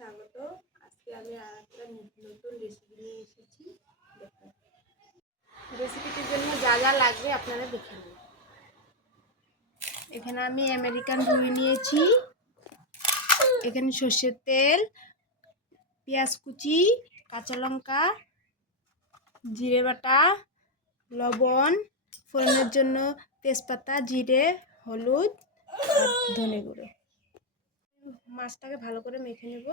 স্বাগত। আজকে আমি আরেকটা নতুন রেসিপি নিয়ে এসেছি। দেখুন, রেসিপিটির জন্য যা যা লাগবে আপনারা দেখে নিন। এখানে আমি আমেরিকান রুই নিয়েছি, এখানে সর্ষের তেল, পেঁয়াজ কুচি, কাঁচা লঙ্কা, জিরে বাটা, লবণ, ফোড়নের জন্য তেজপাতা, জিরে, হলুদ আর ধনে গুঁড়ো। মাছটাকে ভালো করে মেখে নেব।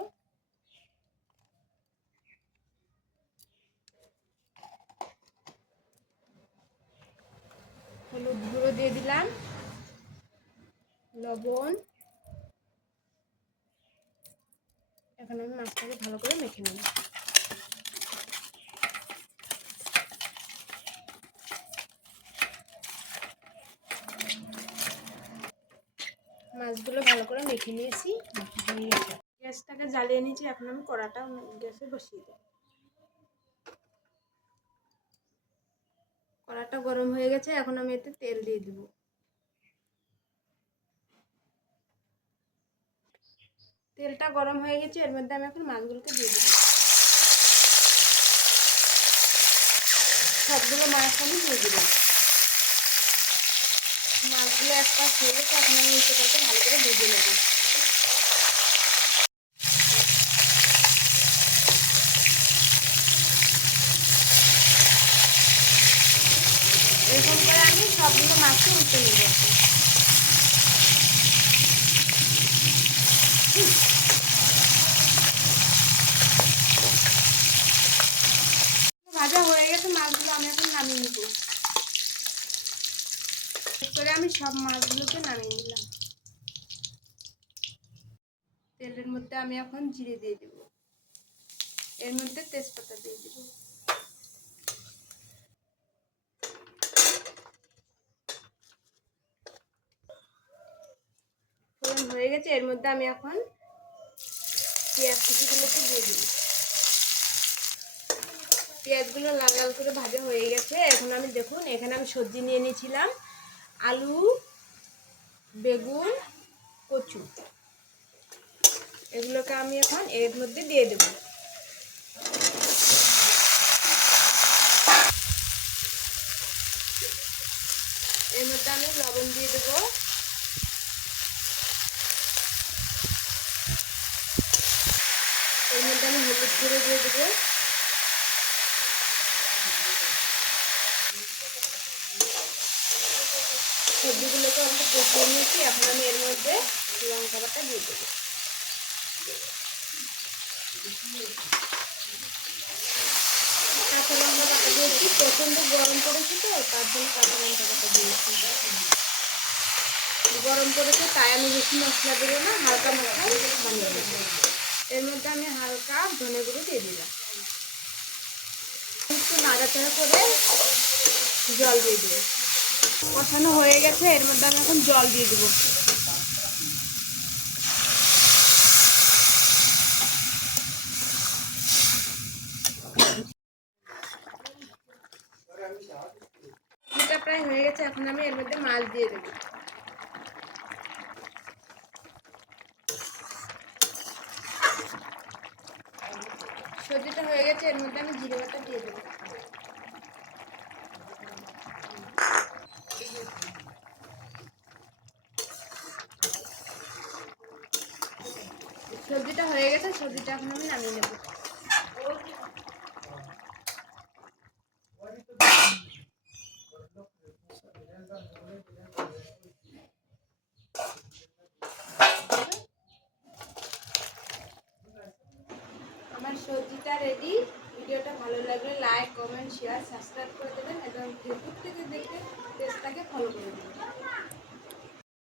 হলুদ গুঁড়ো দিয়ে দিলাম, লবণ। এখন আমি মাছটাকে ভালো করে মেখে নেব। মাছগুলো ভালো করে মেখে নিয়েছি। গ্যাসটাকে জ্বালিয়ে নিয়েছি, এখন আমি কড়াটা গ্যাসে বসিয়ে দেব। কড়াটা গরম হয়ে গেছে, এখন আমি এতে তেল দিয়ে দেব। তেলটা গরম হয়ে গেছে, এর মধ্যে আমি এখন মাছগুলোকে দিয়ে দেব। সবগুলো মাছ আমি দিয়ে দেব। মাছগুলো এক পাশ হয়ে গেছে, এখন আমি উল্টোটাকে ভালো করে ভেজে নেব। এরকম করে আমি সবগুলো মাছকে উল্টে নেব। ভাজা হয়ে গেছে মাছগুলো, আমি এখন নামিয়ে নেব। করে আমি সব মাছগুলোকে নামিয়ে নিলাম। তেলের মধ্যে আমি এখন জিরে দিয়ে দেব, এর মধ্যে তেজপাতা দিয়ে দেব। ফোড়ন হয়ে গেছে, এর মধ্যে আমি এখন পেঁয়াজ কুচিগুলোকে দিয়ে দেব। পেঁয়াজগুলো লাল লাল করে ভাজা হয়ে গেছে। এখন আমি দেখুন, এখানে আমি সবজি নিয়ে নিয়েছিলাম, আলু, বেগুন, কচু। এগুলোকে আমি এখন এর মধ্যে দিয়ে দেব। এর মধ্যে আমি লবণ দিয়ে দেব, এর মধ্যে আমি হলুদ গুঁড়ো দিয়ে দেবো, সবজিগুলোকে আমি কষিয়ে নিয়েছি। এখন আমি এর মধ্যে লঙ্কা বাটা দিয়ে দেবো। কাঁচা লঙ্কা বাটা দিয়েছি, প্রচণ্ড গরম পড়েছে তো, তার জন্য কাঁচা লঙ্কা বাটা দিয়েছি। গরম পড়েছে তাই আমি বেশি মশলা দেবো না, হালকা মশলা বানিয়ে দেবো। এর মধ্যে আমি হালকা ধনে গুঁড়ো দিয়ে দিলাম। একটু নাড়াচাড়া করে জল দিয়ে দেবো। কষানো হয়ে গেছে, এর মধ্যে আমি এখন জল দিয়ে দেবো। এটা প্রায় হয়ে গেছে, এখন আমি এর মধ্যে মাছ দিয়ে দেবো। সবজিটা হয়ে গেছে, এর মধ্যে আমি জিরে বাটা দিয়ে দেবো। সবজিটা হয়ে গেছে, সবজিটা এখন আমি নামিয়ে নেব। আমার সবজিটা রেডি। ভিডিওটা ভালো লাগলে লাইক, কমেন্ট, শেয়ার, সাবস্ক্রাইব করে দেবেন এবং ফেসবুক থেকে দেখে পেজটাকে ফলো করে দেবেন।